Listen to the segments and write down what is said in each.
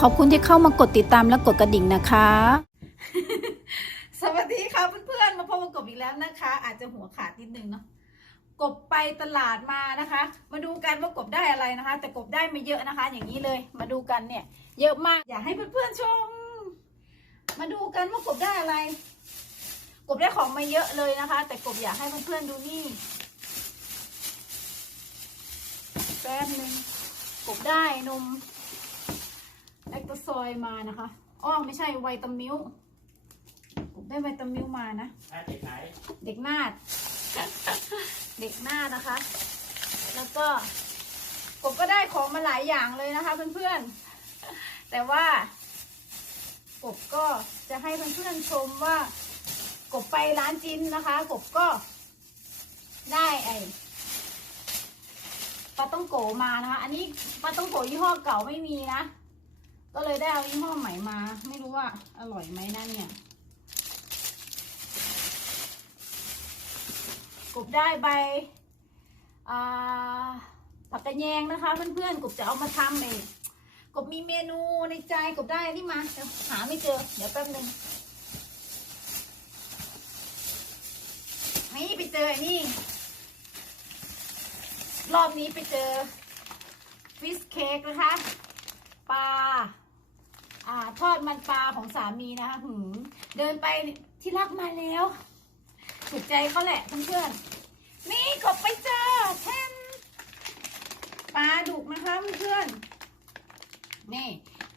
ขอบคุณที่เข้ามากดติดตามและกดกระดิ่งนะคะ สวัสดีค่ะเพื่อนๆ มาพบกับกบอีกแล้วนะคะ อาจจะหัวขาดนิดนึงเนาะ กบไปตลาดมานะคะ มาดูกันว่ากบได้อะไรนะคะ แต่กบได้ไม่เยอะนะคะ อย่างนี้เลย มาดูกันเนี่ย เยอะมาก อยากให้เพื่อนๆชม มาดูกันว่ากบได้อะไร กบได้ของมาเยอะเลยนะคะ แต่กบอยากให้เพื่อนๆดูนี่แป๊บนึงกบได้นม แลคโตซอยมานะคะอ้อไม่ใช่ไวตามิลกบได้ไวตามิลมานะ เด็กไหน เด็กนาด เด็กนาดนะคะ แล้วก็กบก็ได้ของมาหลายอย่างเลยนะคะเพื่อนๆ แต่ว่ากบก็จะให้เพื่อนๆชมว่ากบไปร้านจินนะคะ กบก็ได้ไอปลาต้องโกมานะคะ อันนี้ปลาต้องโกยี่ห้อเก่าไม่มีนะ ก็เลยได้เอายี่ห้อใหม่มา ไม่รู้ว่าอร่อยไหมนั่นเนี่ย กบได้ใบผักกระแยงนะคะเพื่อนๆกบจะเอามาทำเองกบมีเมนูในใจกบได้นี่มาเดี๋ยวหาไม่เจอ เดี๋ยวแป๊บนึงนี่ไปเจอนี่ รอบนี้ไปเจอฟิสเค้กนะคะปลา อ่าทอดมันปลาของสามีนะคะหืมเดินไปที่รักมาแล้ว ถูกใจเขาแหละเพื่อนๆนี่กบไปเจอแทมปลาดุกนะคะเพื่อนๆนี่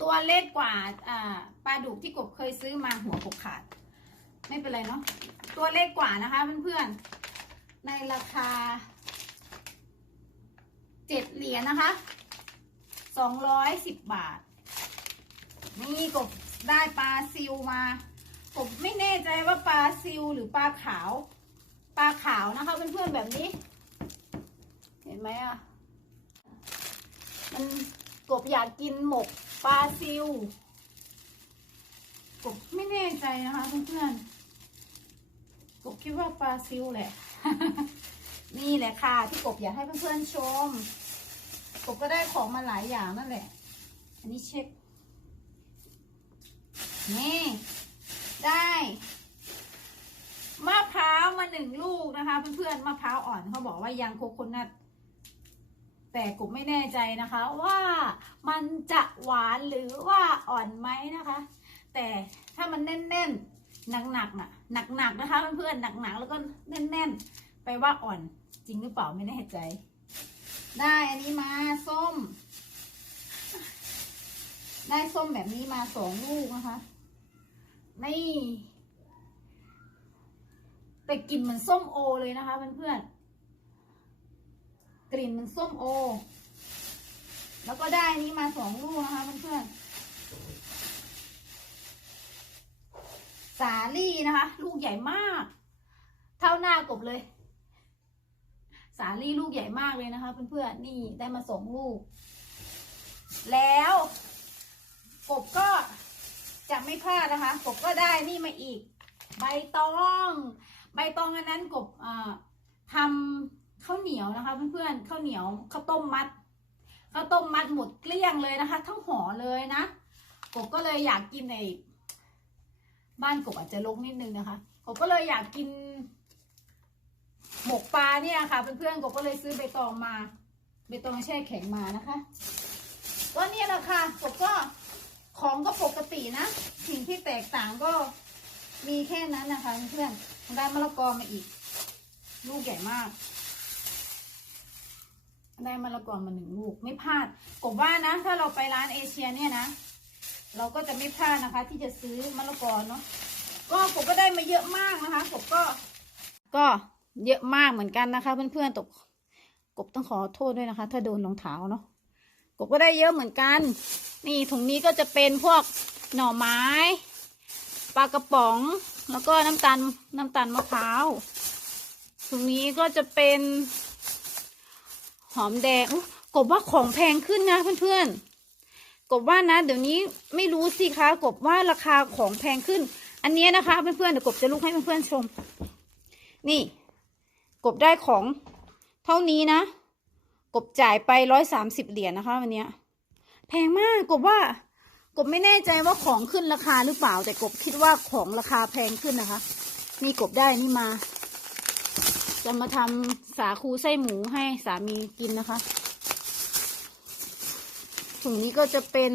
ตัวเล็กกว่าอ่าปลาดุกที่กบเคยซื้อมาหัวกบขาด ไม่เป็นไรเนาะตัวเล็กกว่านะคะเพื่อนๆในราคาเจ็ดเหรียญนะคะสองร้อยสิบบาท นี่กบได้ปลาซิวมา ผมไม่แน่ใจว่าปลาซิวหรือปลาขาว ปลาขาวนะคะเพื่อนๆแบบนี้ เห็นไหมอะ มันกบอยากกินหมกปลาซิว กบไม่แน่ใจนะคะเพื่อนๆ กบคิดว่าปลาซิวแหละ นี่แหละค่ะ ที่กบอยากให้เพื่อนๆชม กบก็ได้ของมาหลายอย่างนั่นแหละ อันนี้เช็ค นี่ ได้มะพร้าวมาหนึ่งลูกนะคะ เพื่อนๆมะพร้าวอ่อนเขาบอกว่ายังโคโคนัทแต่กบไม่แน่ใจนะคะว่ามันจะหวานหรือว่าอ่อนไหมนะคะ แต่ถ้ามันแน่นๆหนักๆน่ะหนักๆนะคะเพื่อนๆหนักๆแล้วก็แน่นๆไปว่าอ่อนจริงหรือเปล่าไม่แน่ใจ ได้อันนี้มาส้ม ได้ส้มแบบนี้มาสองลูกนะคะ นี่แต่กลิ่นเหมือนส้มโอเลยนะคะเพื่อนๆกลิ่นเหมือนส้มโอ แล้วก็ได้นนี้มาสองลูกนะคะเพื่อนๆสาลี่นะคะ ลูกใหญ่มาก เท่าหน้ากบเลย สาลี่ลูกใหญ่มากเลยนะคะเพื่อนๆนี่ได้มาสองลูก แล้วกบก็ จะไม่พลาดนะคะกบก็ได้นี่มาอีก ใบตอง ใบตองอันนั้นกบอ่าทำข้าวเหนียวนะคะ เพื่อนๆข้าวเหนียวข้าวต้มมัดข้าวต้มมัดหมดเกลี้ยงเลยนะคะ ทั้งห่อเลยนะกบก็เลยอยากกินในบ้านกบอาจจะลกนิดนึงนะคะกบก็เลยอยากกิน หมกปลาเนี่ยค่ะ เพื่อนๆกบก็เลยซื้อใบตองมาใบตองแช่แข็งมานะคะก็เนี่ยแหละค่ะกบ ของก็ปกตินะ สิ่งที่แตกต่างก็มีแค่นั้นนะคะเพื่อนได้มะละกอมาอีก ลูกใหญ่มาก ได้มะละกอมาหนึ่งลูกไม่พลาดกบว่านะ ถ้าเราไปร้านเอเชียเนี่ยนะ เราก็จะไม่พลาดนะคะ ที่จะซื้อมะละกอเนาะก็กบก็ได้มาเยอะมากนะคะกบก็ ก็เยอะมากเหมือนกันนะคะ เพื่อนๆตกกบต้องขอโทษด้วยนะคะ ถ้าโดนรองเท้าเนาะ กบก็ได้เยอะเหมือนกัน นี่ถุงนี้ก็จะเป็นพวกหน่อไม้ปลากระป๋องแล้วก็น้ำตาลน้ำตาลมะพร้าวถุงนี้ก็จะเป็นหอมแดงกบว่าของแพงขึ้นนะเพื่อนๆกบว่านะเดี๋ยวนี้ไม่รู้สิคะกบว่าราคาของแพงขึ้น อันนี้นะคะเพื่อนๆเดี๋ยวกบจะลุกให้เพื่อนๆชม นี่ กบได้ของเท่านี้นะ กบจ่ายไปร้อยสามสิบเหรียญนะคะวันนี้แพงมากกบว่า กบไม่แน่ใจว่าของขึ้นราคาหรือเปล่า แต่กบคิดว่าของราคาแพงขึ้นนะคะนี่กบได้นี่มา จะมาทำสาคูไส้หมูให้สามีกินนะคะถุงนี้ก็จะเป็น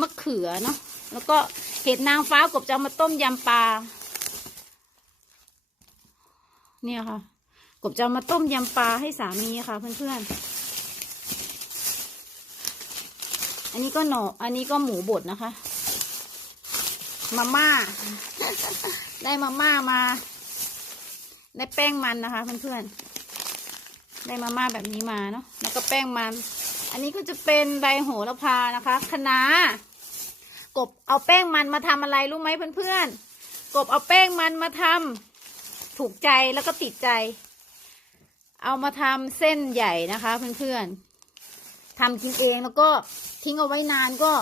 มะเขือเนาะแล้วก็เห็ดนางฟ้ากบจะมาต้มยำปลาเนี่ยค่ะ กบจะมาต้มยำปลาให้สามีค่ะ เพื่อนๆ อันนี้ก็หน่ออันนี้ก็หมูบดนะคะ มาม่า ได้มาม่ามา ได้แป้งมันนะคะ เพื่อนๆ ได้มาม่าแบบนี้มาเนาะ แล้วก็แป้งมัน อันนี้ก็จะเป็นใบโหระพานะคะคะน้ากบเอาแป้งมันมาทำอะไรรู้ไหมเพื่อนๆ กบเอาแป้งมันมาทำถูกใจแล้วก็ติดใจ เอามาทำเส้นใหญ่นะคะเพื่อนๆทำกินเองแล้วก็ทิ้งเอาไว้นานก็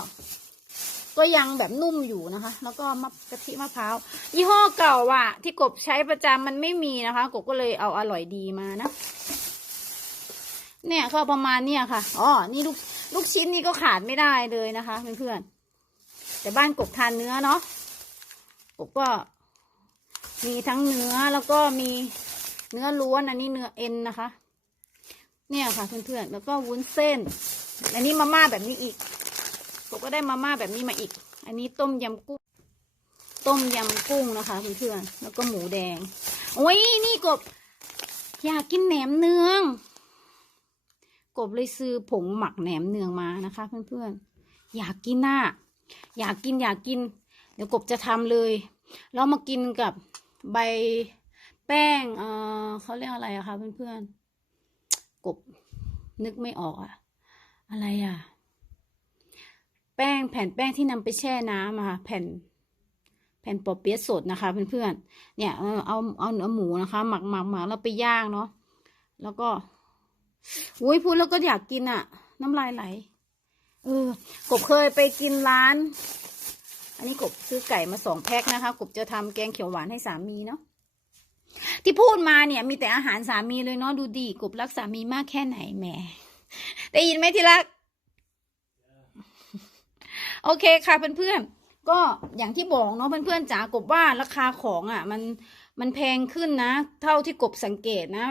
ก็ยังแบบนุ่มอยู่นะคะ แล้วก็มะกะทิมะพร้าวยี่ห้อเก่าอะที่กบใช้ประจำมันไม่มีนะคะ กบก็เลยเอาอร่อยดีมานะ เนี่ยก็ประมาณเนี่ยค่ะอ๋อนี่ลูกลูกชิ้นนี่ก็ขาดไม่ได้เลยนะคะเพื่อนๆแต่บ้านกบทานเนื้อเนาะกบก็มีทั้งเนื้อแล้วก็มี เนื้อล้วนอันนี้เนื้อเอ็นนะคะ เนี่ยค่ะเพื่อนๆแล้วก็วุ้นเส้น อันนี้มาม่าแบบนี้อีกกบก็ได้มาม่าแบบนี้มาอีก อันนี้ต้มยำกุ้ง ต้มยำกุ้งนะคะเพื่อนๆแล้วก็หมูแดงโอ้ยนี่กบ อยากกินแหนมเนือง กบเลยซื้อผงหมักแหนมเนืองมานะคะ เพื่อนๆอยากกินน่ะอยากกินอยากกิน เดี๋ยวกบจะทำเลยแล้วมากินกับใบ แป้งเออเขาเรียกอะไรอะคะเพื่อนๆกบนึกไม่ออกอะอะไรอะแป้งแผ่นแป้งที่นำไปแช่น้ำอะค่ะแผ่นแผ่นปอเปี๊ยะสดนะคะเพื่อนๆเนี่ยเออเอาเอาเนื้อหมูนะคะ หมักหมักหมักแล้วไปย่างเนาะแล้วก็อุ้ยพูดแล้วก็อยากกินอะน้ำลายไหลเออกบเคยไปกินร้าน อันนี้กบซื้อไก่มาสองแพ็คนะคะ กบจะทำแกงเขียวหวานให้สามีเนาะ ที่พูดมาเนี่ยมีแต่อาหารสามีเลยเนาะดูดีกบรักสามีมากแค่ไหนแหมได้ยินไหมที่รัก โอเคค่ะเพื่อนๆก็อย่างที่บอกเนาะเพื่อนๆจ๋ากบว่าราคาของอะ มันมันแพงขึ้นนะ เท่าที่กบสังเกตนะ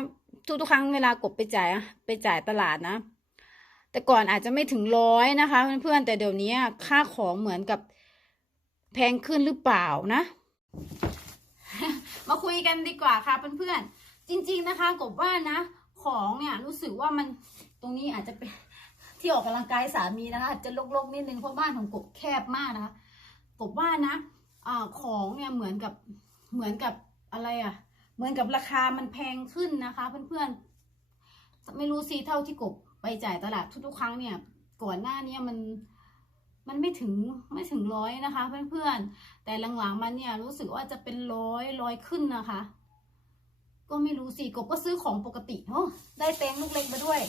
ทุกๆครั้งเวลากบไปจ่ายไปจ่ายตลาดนะ แต่ก่อนอาจจะไม่ถึงร้อยนะคะ เพื่อนๆแต่เดี๋ยวนี้ค่าของเหมือนกับแพงขึ้นหรือเปล่านะ มาคุยกันดีกว่าค่ะเพื่อนๆ จริง ๆนะคะกบว่านะ ของเนี่ยรู้สึกว่ามันตรงนี้อาจจะเป็นที่ออกกำลังกายสามีนะคะอาจจะลกๆนิดนึงเพราะบ้านของกบแคบมากนะคะกบว่านะอของเนี่ยเหมือนกับเหมือนกับอะไรอะ่ะ เหมือนกับราคามันแพงขึ้นนะคะ เพื่อนๆไม่รู้สิเท่าที่กบไปจ่ายตลาดทุกๆครั้งเนี่ยก่อนหน้าเนี้มัน มันไม่ถึงไม่ถึงร้อยนะคะ เพื่อนๆ แต่หลังๆมันเนี่ยรู้สึกว่าจะเป็นร้อยร้อยขึ้นนะคะ ก็ไม่รู้สิกบก็ซื้อของปกติโอ้ได้แตงลูกเล็กมาด้วย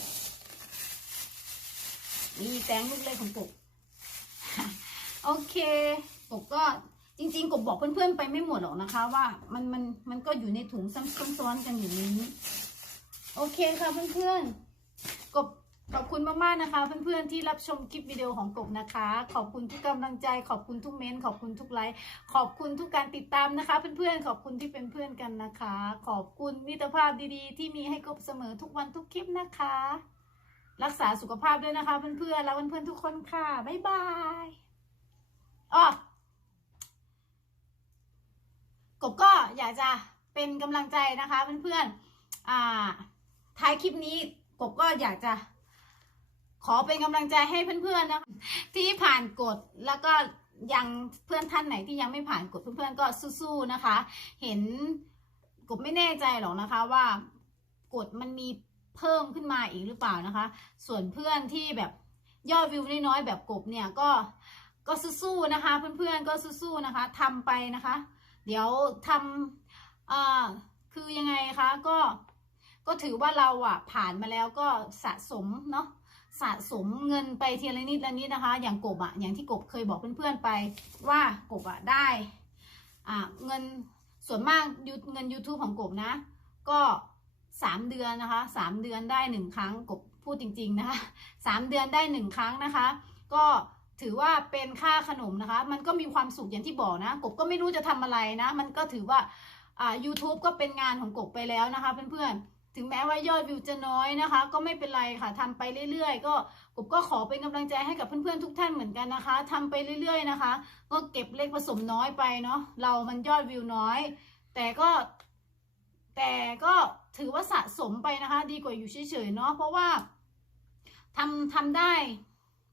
มีแตงลูกเล็กของกบโอเคกบก็จริงๆกบบอกเพื่อนๆไปไม่หมดหรอกนะคะ ว่ามันมันมันก็อยู่ในถุงซ้ำซ้อนๆกันอยู่นี้ โอเคค่ะเพื่อนๆกบ ขอบคุณมากๆนะคะ เพื่อนๆที่รับชมคลิปวิดีโอของกบนะคะ ขอบคุณทุกกำลังใจขอบคุณทุกเมนต์ขอบคุณทุกไลค์ขอบคุณทุกการติดตามนะคะ เพื่อนๆขอบคุณที่เป็นเพื่อนกันนะคะ ขอบคุณมิตรภาพดีๆ ที่มีให้กบเสมอทุกวันทุกคลิปนะคะ รักษาสุขภาพด้วยนะคะ เพื่อนๆแล้วเพื่อนๆทุกคนค่ะบ๊ายบายอ๋อกบก็อยากจะเป็นกำลังใจนะคะ เพื่อนๆอ่าท้ายคลิปนี้กบก็อยากจะ ขอเป็นกำลังใจให้เพื่อนๆนะคะที่ผ่านกฎแล้วก็ยังเพื่อนท่านไหนที่ยังไม่ผ่านกฎเพื่อนๆก็สู้ๆนะคะ เห็นกบไม่แน่ใจหรอกนะคะว่ากฎมันมีเพิ่มขึ้นมาอีกหรือเปล่านะคะ ส่วนเพื่อนที่แบบยอดวิวน้อยๆแบบกบเนี่ยก็ก็สู้ๆนะคะ เพื่อนๆก็สู้ๆนะคะทำไปนะคะ เดี๋ยวทำอ่าคือยังไงคะก็ก็ถือว่าเราอะผ่านมาแล้วก็สะสมเนาะ สะสมเงินไปทีละนิดละนิดนะคะ อย่างกบอะอย่างที่กบเคยบอกเพื่อนๆไปว่ากบอะได้อ่าเงินส่วนมากยเงิน YouTube ของกบนะ ก็สามเดือนนะคะสามเดือนได้หนึ่งครั้งกบพูดจริงๆนะคะสามเดือนได้หนึ่งครั้งนะคะ ก็ถือว่าเป็นค่าขนมนะคะ มันก็มีความสุขอย่างที่บอกนะ กบก็ไม่รู้จะทำอะไรนะ มันก็ถือว่าอ่า YouTube ก็เป็นงานของกบไปแล้วนะคะเพื่อนๆ ถึงแม้ว่ายอดวิวจะน้อยนะคะ ก็ไม่เป็นไรค่ะทำไปเรื่อยๆ ก็กบก็ขอเป็นกำลังใจให้กับเพื่อนๆทุกท่านเหมือนกันนะคะทำไปเรื่อยๆนะคะ ก็เก็บเล็กผสมน้อยไปเนาะเรามันยอดวิวน้อย แต่ก็ แต่ก็ถือว่าสะสมไปนะคะ ดีกว่าอยู่เฉยๆเนาะเพราะว่าทำทำได้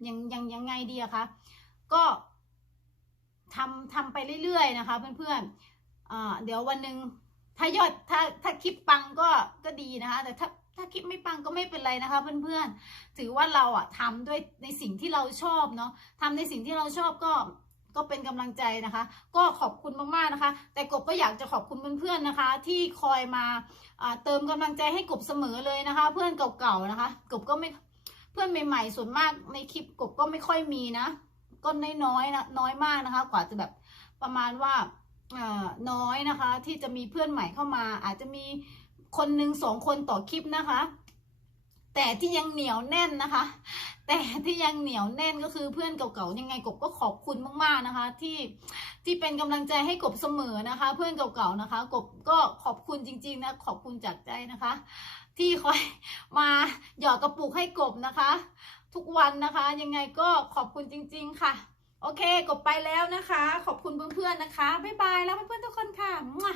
ยังยังยังไงดีอะคะก็ทำทำไปเรื่อยๆนะคะ เพื่อนๆเดี๋ยววันหนึ่ง ถ้ายอดถ้าถ้าคลิปปังก็ก็ดีนะคะ แต่ถ้าถ้าคลิปไม่ปังก็ไม่เป็นไรนะคะ เพื่อนๆ ถือว่าเราอะทำด้วยในสิ่งที่เราชอบเนาะทำในสิ่งที่เราชอบก็ก็เป็นกำลังใจนะคะ ก็ขอบคุณมากๆนะคะ แต่กบก็อยากจะขอบคุณเพื่อนๆนะคะ ที่คอยมาเติมกำลังใจให้กบเสมอเลยนะคะ เพื่อนเก่าๆนะคะ กบก็ไม่เพื่อนใหม่ๆส่วนมากในคลิปกบก็ไม่ค่อยมีนะ ก็น้อยๆนะน้อยมากนะคะ กว่าจะแบบประมาณว่า น้อยนะคะ ที่จะมีเพื่อนใหม่เข้ามา อาจจะมีคนหนึ่งสองคนต่อคลิปนะคะ แต่ที่ยังเหนียวแน่นนะคะ แต่ที่ยังเหนียวแน่นก็คือเพื่อนเก่าๆยังไงกบก็ขอบคุณมากๆนะคะ ที่ที่เป็นกำลังใจให้กบเสมอนะคะ เพื่อนเก่าๆนะคะ กบก็ขอบคุณจริง ๆ นะขอบคุณจากใจนะคะ ที่คอยมาหยอดกระปุกให้กบนะคะ ทุกวันนะคะ ยังไงก็ขอบคุณจริง ๆ ค่ะ โอเค กบไปแล้วนะคะ ขอบคุณเพื่อนๆนะคะ บ๊ายบายแล้วเพื่อนๆทุกคนค่ะมั่ว